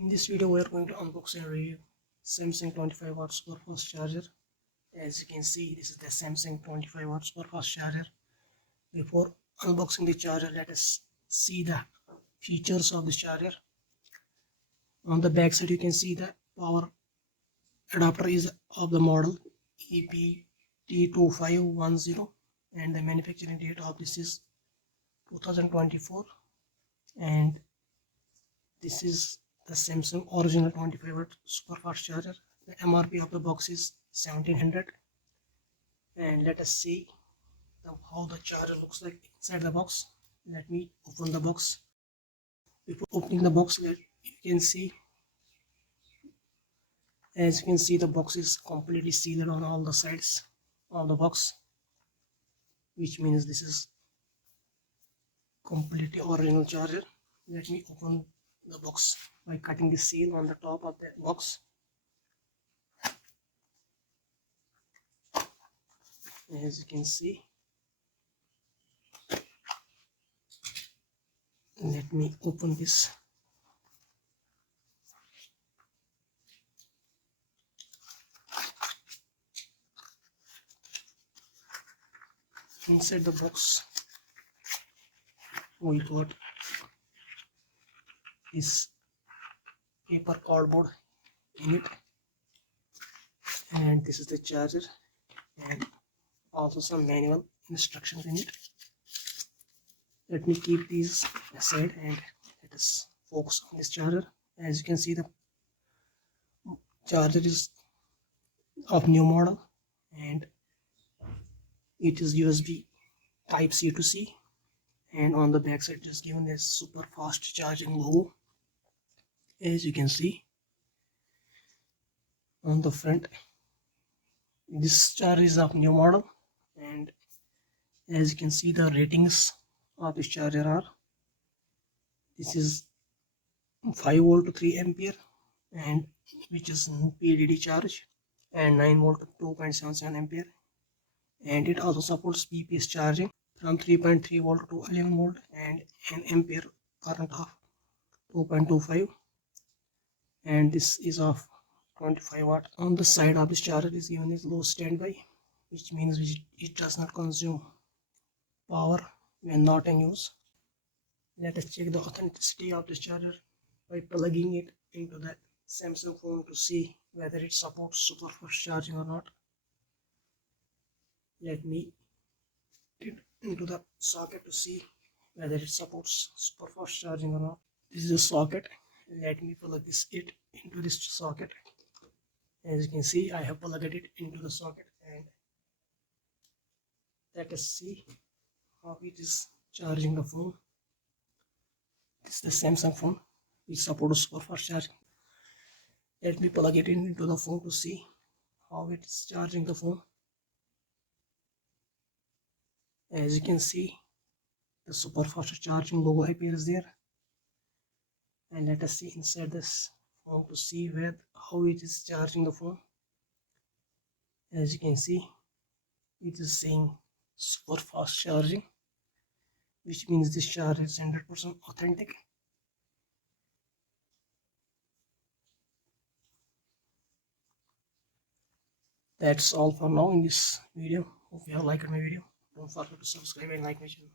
In this video we are going to unbox and review Samsung 25 watt super fast charger. As you can see, this is the Samsung 25 watt super fast charger. Before unboxing the charger, let us see the features of the charger. On the back side you can see the power adapter is of the model EPT2510 and the manufacturing date of this is 2024, and this is the Samsung original 25 watt super fast charger. The MRP of the box is 1700, and let us see how the charger looks like inside the box. Let me open the box. Before opening the box, you can see, as you can see, the box is completely sealed on all the sides of the box, which means this is completely original charger. Let me open the box by cutting the seal on the top of the box. As you can see, let me open this. Inside the box we got this paper cardboard in it, and this is the charger, and also some manual instructions in it. Let me keep these aside and let us focus on this charger. As you can see, the charger is of new model and it is USB type C to C, and on the back side is given a super fast charging logo. As you can see on the front, this charger is of new model, and as you can see, the ratings of this charger are, this is 5 volt to 3 ampere, and which is PDD charge, and 9 volt to 2.77 ampere, and it also supports BPS charging from 3.3 volt to 11 volt and an ampere current of 2.25, and this is of 25 watt. On the side of this charger is given as low standby, which means it does not consume power when not in use. Let us check the authenticity of this charger by plugging it into the Samsung phone to see whether it supports super fast charging or not. Let me put it into the socket to see whether it supports super fast charging or not. This is the socket. Let me plug it into this socket. As you can see, I have plugged it into the socket, and let us see how it is charging the phone. This is the Samsung phone which supports super fast charging. Let me plug it into the phone to see how it is charging the phone. As you can see, the super fast charging logo appears there, and let us see inside this phone to see how it is charging the phone. As you can see, it is saying super fast charging, which means this charger is 100% authentic. That's all for now in this video. Hope you have liked my video. Don't forget to subscribe and like my channel.